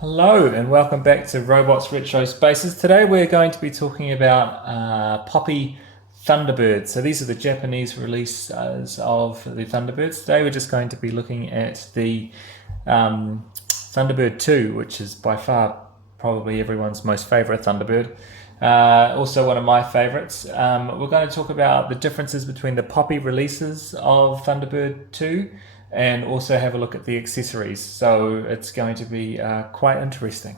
Hello and welcome back to Robots Retro Spaces. Today we're going to be talking about Popy Thunderbird. So these are the Japanese releases of the Thunderbirds. Today we're just going to be looking at the Thunderbird 2, which is by far probably everyone's most favorite Thunderbird. Also one of my favorites. We're going to talk about the differences between the Popy releases of Thunderbird 2 and also have a look at the accessories. So it's going to be quite interesting.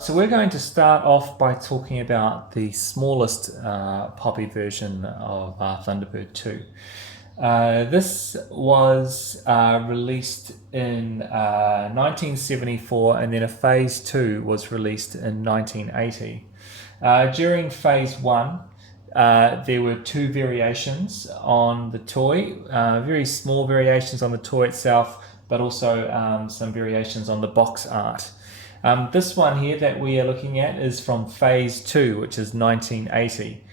So we're going to start off by talking about the smallest Popy version of Thunderbird 2. This was released in 1974, and then a phase 2 was released in 1980. During phase 1, there were two variations on the toy, very small variations on the toy itself, but also some variations on the box art. This one here that we are looking at is from phase 2, which is 1980.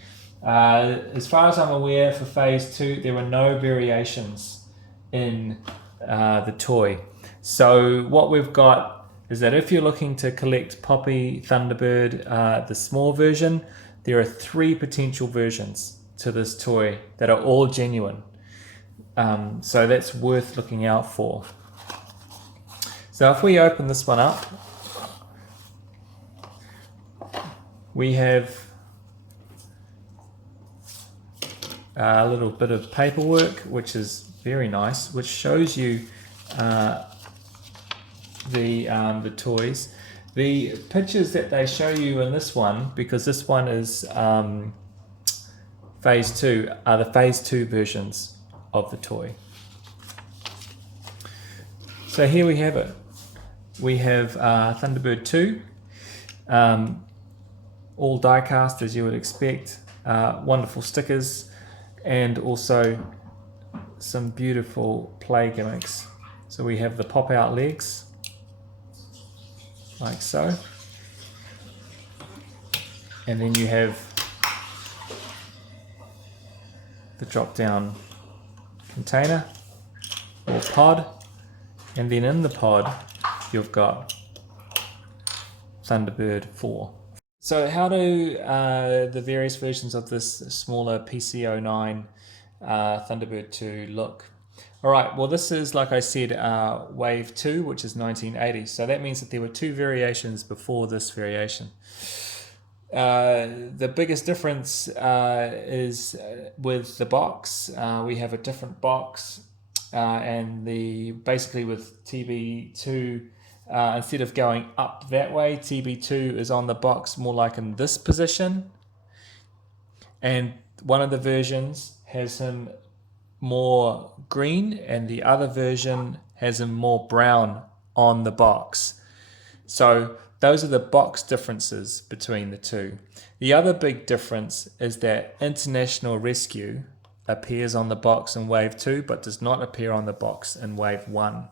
As far as I'm aware, for phase 2, there were no variations in the toy. So what we've got is that if you're looking to collect Popy Thunderbird, the small version, there are 3 potential versions to this toy that are all genuine. So that's worth looking out for. So if we open this one up, we have a little bit of paperwork, which is very nice, which shows you the toys. The pictures that they show you in this one, because this one is phase 2, are the phase 2 versions of the toy. So here we have it. We have Thunderbird 2, all die cast as you would expect, wonderful stickers, and also some beautiful play gimmicks. So we have the pop out legs, like so, and then you have the drop down container or pod, and then in the pod you've got Thunderbird 4. So how do the various versions of this smaller PC09 Thunderbird 2 look? Alright, well this is, like I said, Wave 2, which is 1980. So that means that there were 2 variations before this variation. The biggest difference is with the box. We have a different box, and basically with TB2, instead of going up that way, TB2 is on the box more like in this position, and one of the versions has him more green and the other version has him more brown on the box. So those are the box differences between the two. The other big difference is that International Rescue appears on the box in Wave 2 but does not appear on the box in Wave 1.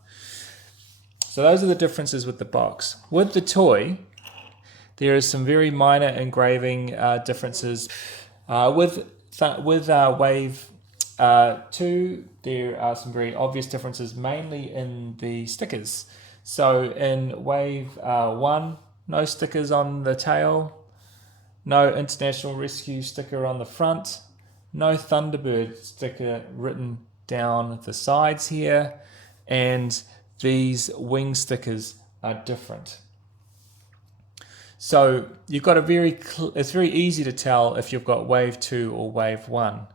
So those are the differences with the box. With the toy, there is some very minor engraving differences. With Wave 2, there are some very obvious differences, mainly in the stickers. So in Wave 1, no stickers on the tail, no International Rescue sticker on the front, no Thunderbird sticker written down the sides here, and these wing stickers are different. So you've got it's very easy to tell if you've got Wave 2 or Wave 1.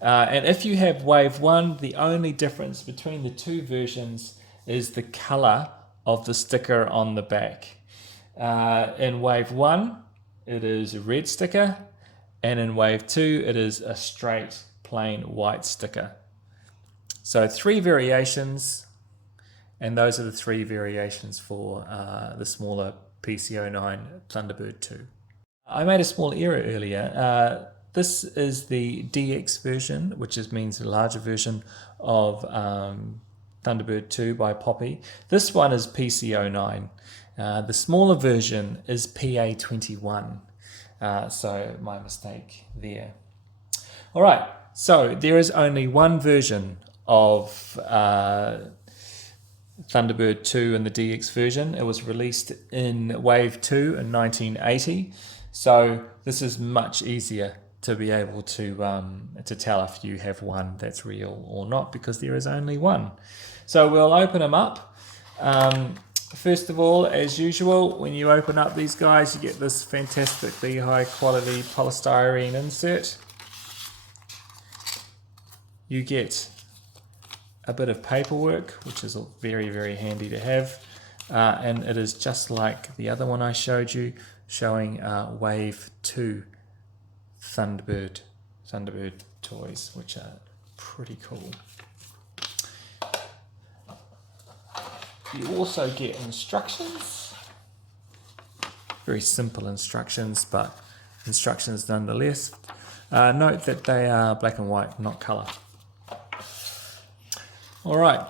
And if you have Wave 1, the only difference between the 2 versions is the color of the sticker on the back. In Wave 1, it is a red sticker, and in Wave 2, it is a straight, plain white sticker. So 3 variations, and those are the 3 variations for the smaller PC09 Thunderbird 2. I made a small error earlier. This is the DX version, which means the larger version of Thunderbird 2 by Popy. This one is PC09. The smaller version is PA21. So my mistake there. All right, so there is only one version of Thunderbird 2 in the DX version. It was released in Wave 2 in 1980. So this is much easier to be able to tell if you have one that's real or not, because there is only one. So we'll open them up. First of all, as usual, when you open up these guys, you get this fantastically high quality polystyrene insert. You get a bit of paperwork, which is very, very handy to have. And it is just like the other one I showed you, showing Wave 2 Thunderbird toys, which are pretty cool. You also get instructions. Very simple instructions, but instructions nonetheless. Note that they are black and white, not colour. Alright,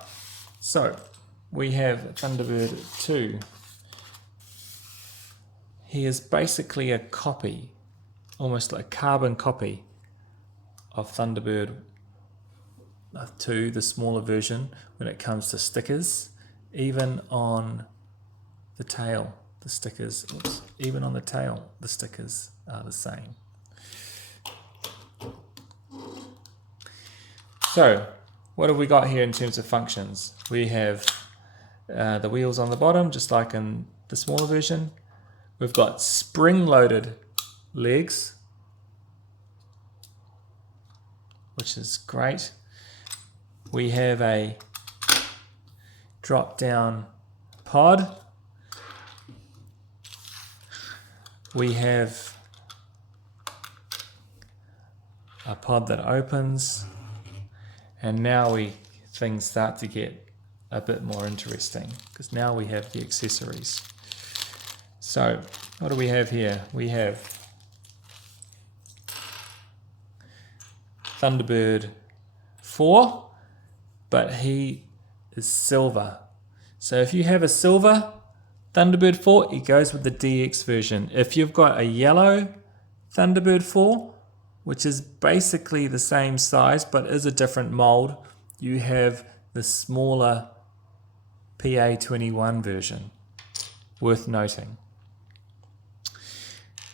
so we have Thunderbird 2. He is basically a copy, almost like a carbon copy of Thunderbird 2, the smaller version, when it comes to stickers. Even on the tail, the stickers, even on the tail, the stickers are the same. So, what have we got here in terms of functions? We have the wheels on the bottom, just like in the smaller version. We've got spring-loaded legs, which is great. We have a drop-down pod. We have a pod that opens, and now things start to get a bit more interesting, because now we have the accessories. So what do we have here? We have Thunderbird 4, but he is silver. So if you have a silver Thunderbird 4, it goes with the DX version. If you've got a yellow Thunderbird 4, which is basically the same size but is a different mold, you have the smaller PA21 version, worth noting.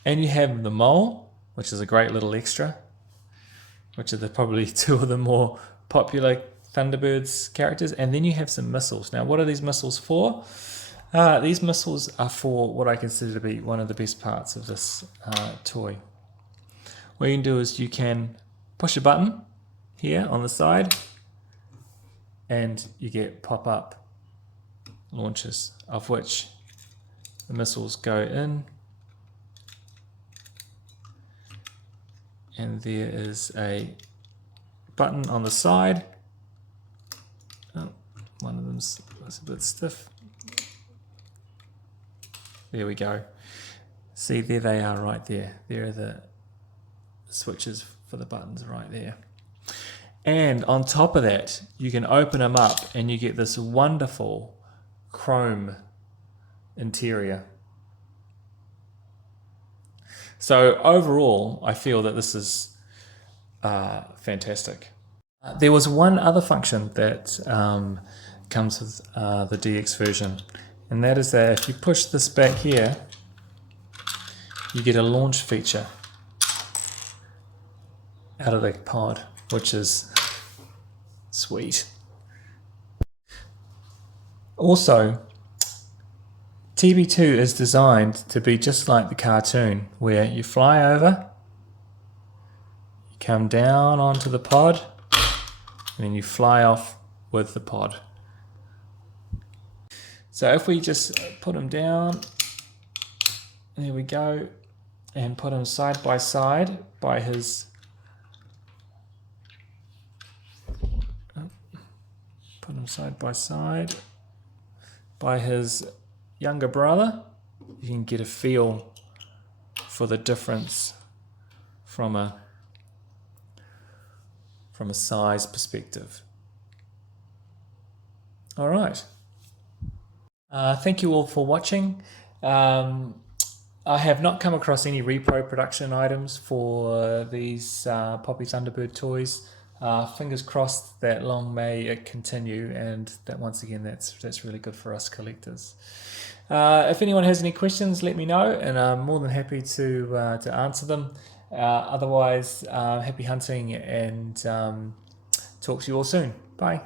And you have the mole, which is a great little extra, which are probably two of the more popular Thunderbird's characters. And then you have some missiles. Now, what are these missiles for? These missiles are for what I consider to be one of the best parts of this toy. What you can do is you can push a button here on the side, and you get pop-up launchers, of which the missiles go in. And there is a button on the side. Oh, one of them's a bit stiff. There we go. See, there they are right there. There are the switches for the buttons right there. And on top of that, you can open them up and you get this wonderful chrome interior. So overall, I feel that this is fantastic. There was one other function that comes with the DX version, and that is that if you push this back here, you get a launch feature out of the pod, which is sweet. Also, TB2 is designed to be just like the cartoon, where you fly over, you come down onto the pod, and then you fly off with the pod. So if we just put them down, there we go, and put them side by side by his younger brother, you can get a feel for the difference from a size perspective. All right. Thank you all for watching. I have not come across any repro production items for these Popy Thunderbird toys. fingers crossed that long may it continue, and that once again that's really good for us collectors. If anyone has any questions, let me know, and I'm more than happy to answer them. Otherwise, happy hunting, and talk to you all soon. Bye.